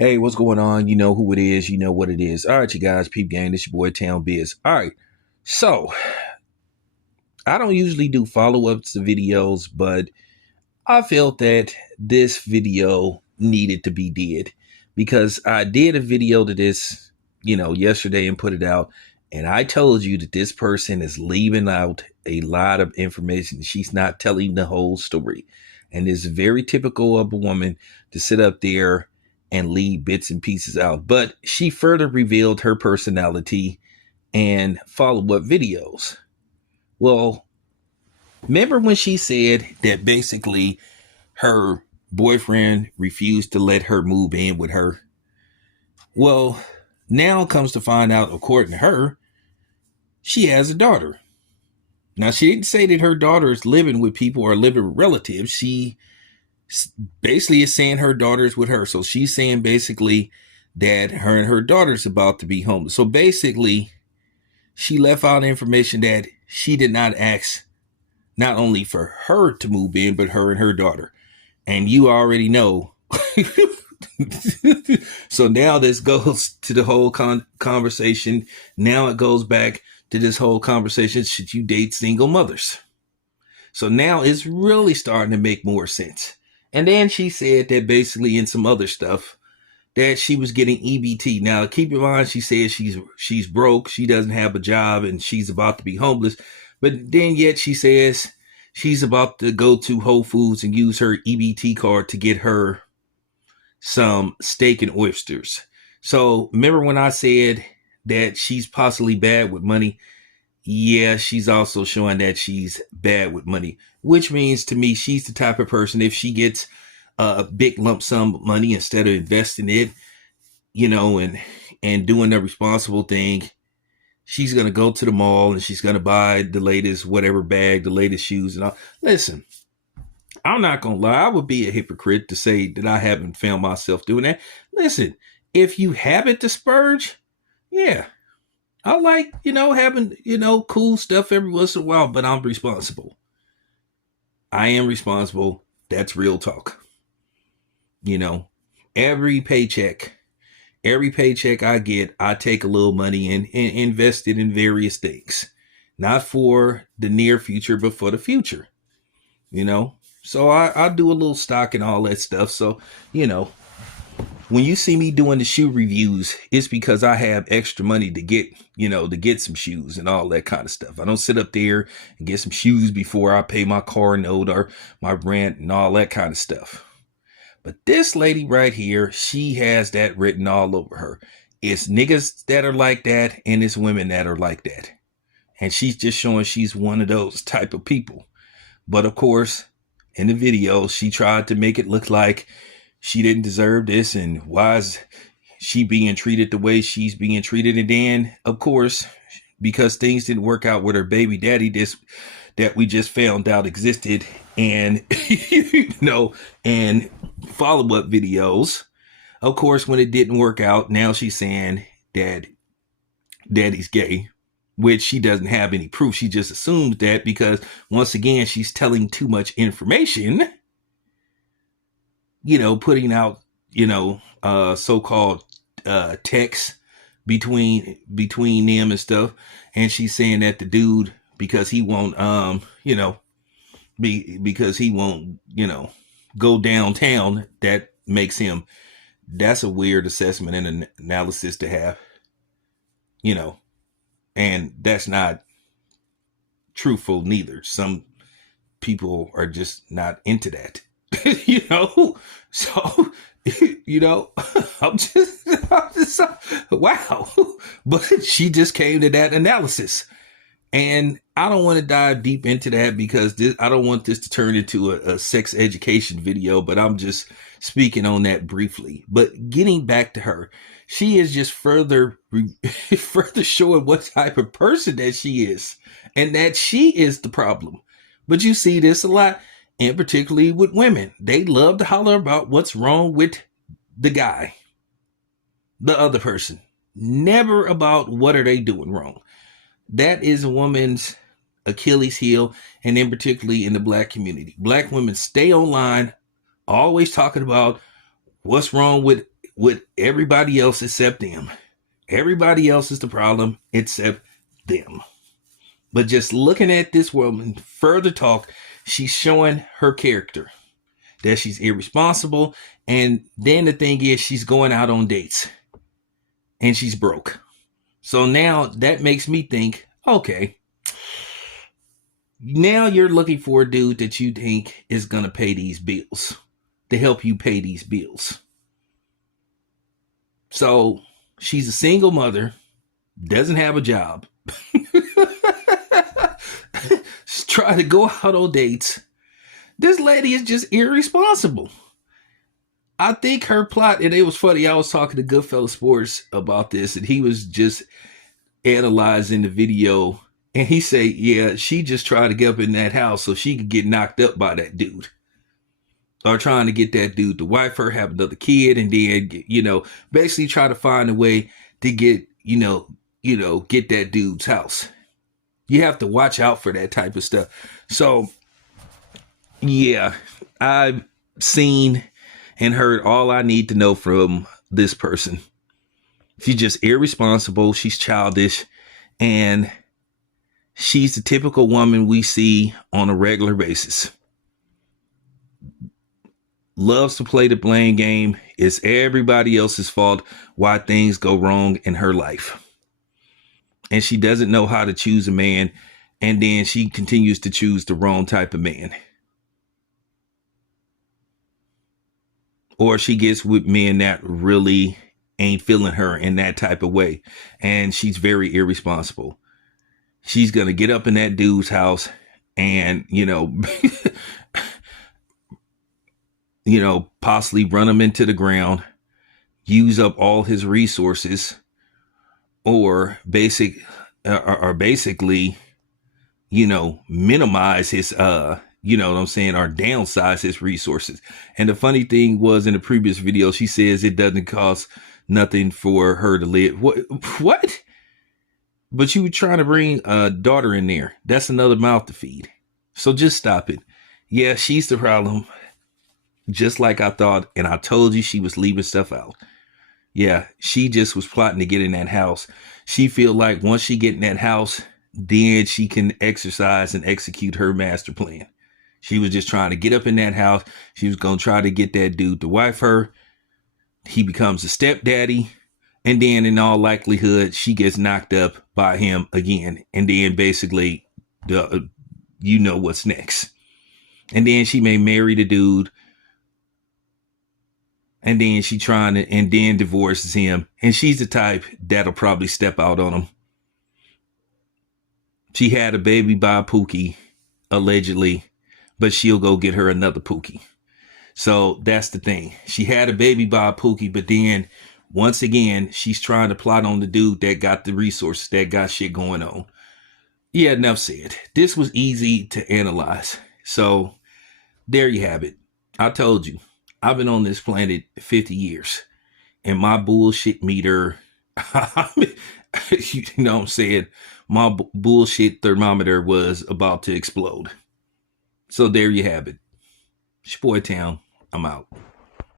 Hey, what's going on? You know who it is. You know what it is. All right, you guys, peep gang. This your boy Town Biz. All right. So I don't usually do follow-ups to videos, but I felt that this video needed to be did because I did a video to this, yesterday and put it out. And I told you that this person is leaving out a lot of information. She's not telling the whole story. And it's very typical of a woman to sit up there and leave bits and pieces out. But she further revealed her personality and follow-up videos. Well, remember when she said that basically her boyfriend refused to let her move in with her? Well, now comes to find out, according to her, she has a daughter. Now, she didn't say that her daughter is living with people or living with relatives. She basically is saying her daughter's with her. So she's saying basically that her and her daughter's about to be homeless. So basically, she left out information that she did not ask not only for her to move in, but her and her daughter. And you already know. So now this goes to the whole conversation. Now it goes back to this whole conversation. Should you date single mothers? So now it's really starting to make more sense. And then she said that basically in some other stuff that she was getting EBT. Now, keep in mind, she says she's broke. She doesn't have a job and she's about to be homeless. But then yet she says she's about to go to Whole Foods and use her EBT card to get her some steak and oysters. So remember when I said that she's possibly bad with money? Yeah, she's also showing that she's bad with money, which means to me, she's the type of person, if she gets a big lump sum of money, instead of investing it, and doing the responsible thing, she's going to go to the mall and she's going to buy the latest whatever bag, the latest shoes and all. Listen, I'm not going to lie. I would be a hypocrite to say that I haven't found myself doing that. Listen, if you habit to splurge, yeah, I like, having, cool stuff every once in a while, but I'm responsible. I am responsible. That's real talk. Every paycheck I get, I take a little money and invest it in various things, not for the near future, but for the future, So I do a little stock and all that stuff. So, when you see me doing the shoe reviews, it's because I have extra money to get some shoes and all that kind of stuff. I don't sit up there and get some shoes before I pay my car note or my rent and all that kind of stuff. But this lady right here, she has that written all over her. It's niggas that are like that and it's women that are like that. And she's just showing she's one of those type of people. But of course, in the video, she tried to make it look like she didn't deserve this, and why is she being treated the way she's being treated? And then, of course, because things didn't work out with her baby daddy, that we just found out existed, and and follow-up videos. Of course, when it didn't work out, now she's saying that daddy's gay, which she doesn't have any proof. She just assumes that because, once again, she's telling too much information. Putting out, so-called texts between them and stuff. And she's saying that the dude, because he won't, because he won't, go downtown, that makes him, that's a weird assessment and an analysis to have, and that's not truthful neither. Some people are just not into that. So, I'm just wow. But she just came to that analysis. And I don't want to dive deep into that because I don't want this to turn into a sex education video, but I'm just speaking on that briefly. But getting back to her, she is just further showing what type of person that she is, and that she is the problem. But you see this a lot, and particularly with women. They love to holler about what's wrong with the guy, the other person. Never about what are they doing wrong. That is a woman's Achilles heel, and then particularly in the black community. Black women stay online, always talking about what's wrong with with everybody else except them. Everybody else is the problem except them. But just looking at this woman further talk, she's showing her character, that she's irresponsible. And then the thing is, she's going out on dates and she's broke. So now that makes me think, okay, now you're looking for a dude that you think is going to pay these bills, to help you pay these bills. So she's a single mother, doesn't have a job, try to go out on dates. This lady is just irresponsible. I think her plot, and it was funny, I was talking to Goodfellas Sports about this, and he was just analyzing the video, and he said, yeah, she just tried to get up in that house so she could get knocked up by that dude. Or trying to get that dude to wife her, have another kid, and then, basically try to find a way to get, get that dude's house. You have to watch out for that type of stuff. So, yeah, I've seen and heard all I need to know from this person. She's just irresponsible. She's childish. And she's the typical woman we see on a regular basis. Loves to play the blame game. It's everybody else's fault why things go wrong in her life. And she doesn't know how to choose a man. And then she continues to choose the wrong type of man. Or she gets with men that really ain't feeling her in that type of way. And she's very irresponsible. She's going to get up in that dude's house and, possibly run him into the ground, use up all his resources, or basically, minimize his, or downsize his resources. And the funny thing was, in the previous video, she says it doesn't cost nothing for her to live. What? But you were trying to bring a daughter in there. That's another mouth to feed. So just stop it. Yeah, she's the problem. Just like I thought. And I told you she was leaving stuff out. Yeah, she just was plotting to get in that house. She feel like once she get in that house, then she can exercise and execute her master plan. She was just trying to get up in that house. She was going to try to get that dude to wife her. He becomes a stepdaddy. And then in all likelihood, she gets knocked up by him again. And then basically, what's next. And then she may marry the dude. And then and then divorces him. And she's the type that'll probably step out on him. She had a baby by Pookie, allegedly, but she'll go get her another Pookie. So that's the thing. She had a baby by Pookie, but then once again, she's trying to plot on the dude that got the resources, that got shit going on. Yeah, enough said. This was easy to analyze. So there you have it. I told you, I've been on this planet 50 years and my bullshit meter, you know what I'm saying? My bullshit thermometer was about to explode. So there you have it. It's your boy Town. I'm out.